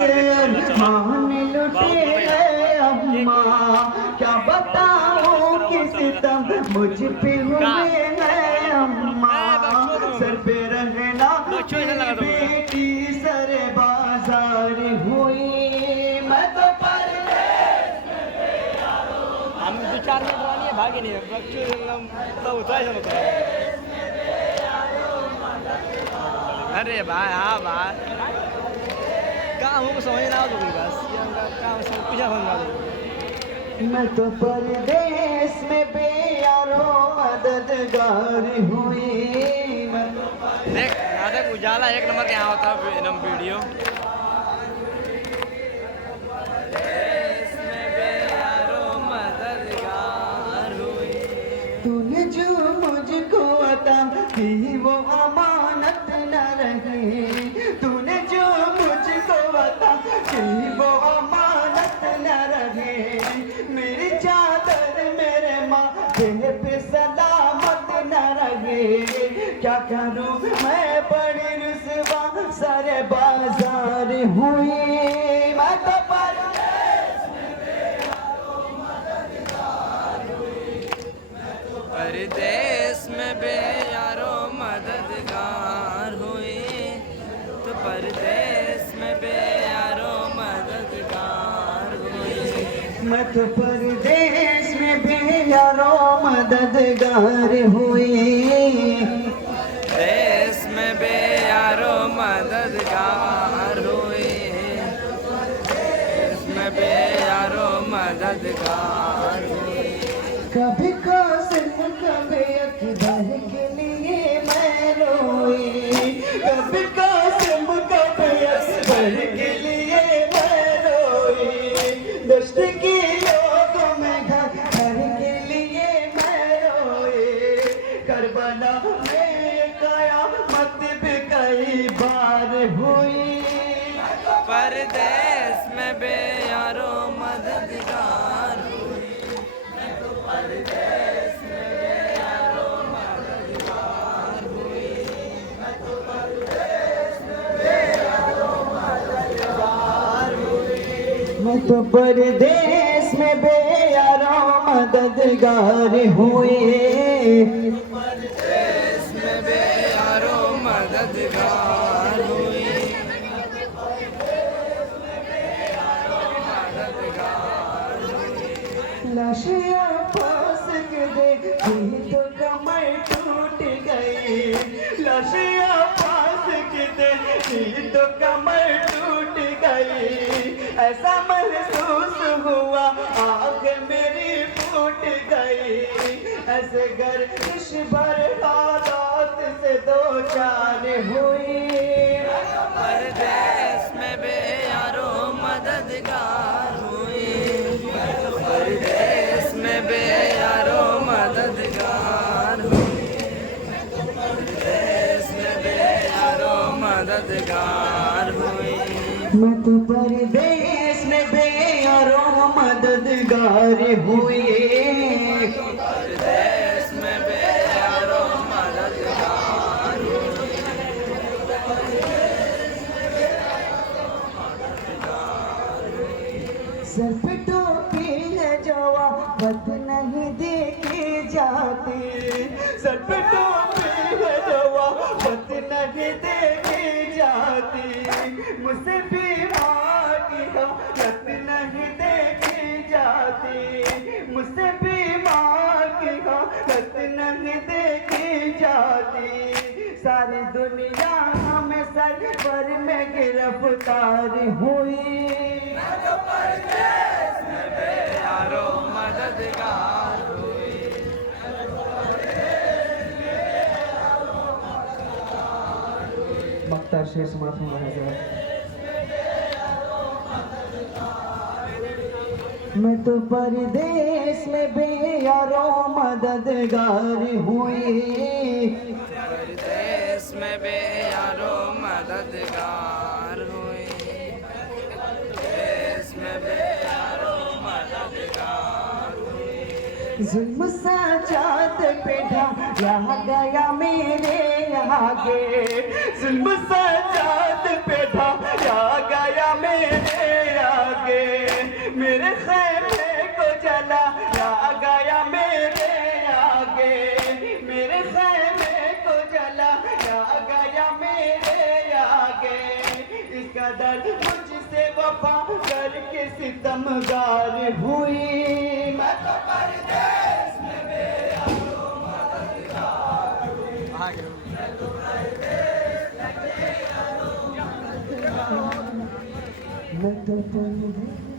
मान लुटे गए अम्मा, क्या बताऊं किस तम मुझ पे हुए हैं अम्मा। सर पे रहना मेरी बेटी सर बाजार हुई, मैं तो हम 2-4 मिनट वाली भागे नहीं अरे भाई हाँ भाई काम को समझ ना आओ बस काम सब कुछ समझा दो। मैं तो परदेश में बेयारो मददगार हुई। देख यहाँ देख उजाला 1 नंबर के यहाँ होता है वीडियो। तूने जो मुझको अता की वो अमानत न रही, तूने जो मुझको अता की वो अमानत न रही। मेरी चादर मेरे माथे पे सलामत न रही। क्या करूं मैं बड़ी रुसवा सारे बाजार हुई, मैं तो परदेश में बेयारो मददगार हुई, तो परदेश में बेयारो मददगार हुई। मैं तो परदेश में बेयारो मददगार हुई। देश में बेयारो मददगार हुई, देश में बेयारो मददगार हुई। कभी कासिम कभी अकबर के लिए मैं रोई, कभी कासिम कभी अकबर के लिए मैं रोई। दश्त की लोगों में घर घर के लिए मैं रोई। करबला में कयामत भी कई बार हुई। परदेश में बेयारो मददगार हुई, परदेश में बेयारो मददगार हुई, परदेश में बेयारो मददगार हुई। मैं तो परदेश में बेयारो मददगार हुई। परदेश में बेयारो मददगार हुई, मददगार हुई। लाशिया पास के देखी तो कमर टूट गई, लाशिया पास के देखी तो कमर टूट गई। ऐसा महसूस हुआ आग मेरी फूट गई। ऐसे गर्दिश भर हालात से दो चार हुई। परदेश में बेयारो मददगार हुई, परदेश में बेयारो मददगार हुई, परदेश में बेयारो मददगार हुई। मैं तो परदेश में बेयारो मददगार हुई। परदेश में बेयारो मददगार हुई, सर पे टोपी है जवाबत नहीं देखी जाती, सर पे टोपी है जवाबत नहीं देखी जाती। मुझसे बीमार की हालत नहीं देखी जाती, मुझसे बीमार की हालत नहीं देखी जाती। सारी दुनिया में सर पर में गिरफ्तार हुई। परदेश में बेयारो मददगार हुई, मक्ता शेष माफी महाराज। मैं तो परदेश में बेयारो मददगार हुई। परदेश में बेयारो मददगार हुई, परदेश में बेयारो मददगार हुई। जुल्म सजाद पे ढाया गया मेरे आगे, जुल्म सजाद पे ढाया गया मेरे मेरे आगे, मेरे खैमे को जलाया गया मेरे आगे, मेरे खैमे को जलाया गया मेरे आगे। इस कदर मुझसे वफा करके सितमगार हुई, मैं तो परदेस में बेयारो मददगार हुई। मैं तो परदेस